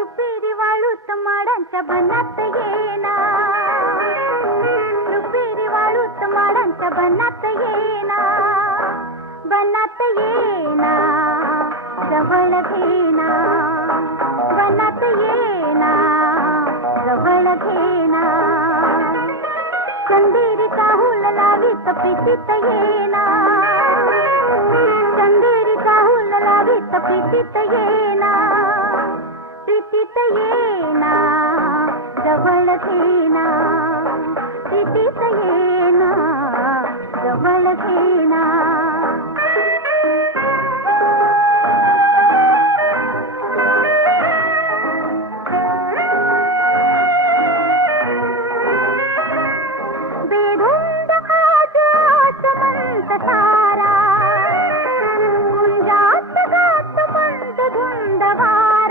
रुपेरी वाळूत माडांच्या बनात येना, रुपेरी वाळूत माडांच्या बनात येना, बनात येना जवळ घेना, बनात येना जवळ घेना, चंदेरी काहूल लावीत प्रीतीत येना, चंदेरी काहूल लावीत प्रीतीत येना, प्रीतीत येना जवळ घेना, प्रीतीत येना जवळ घेना.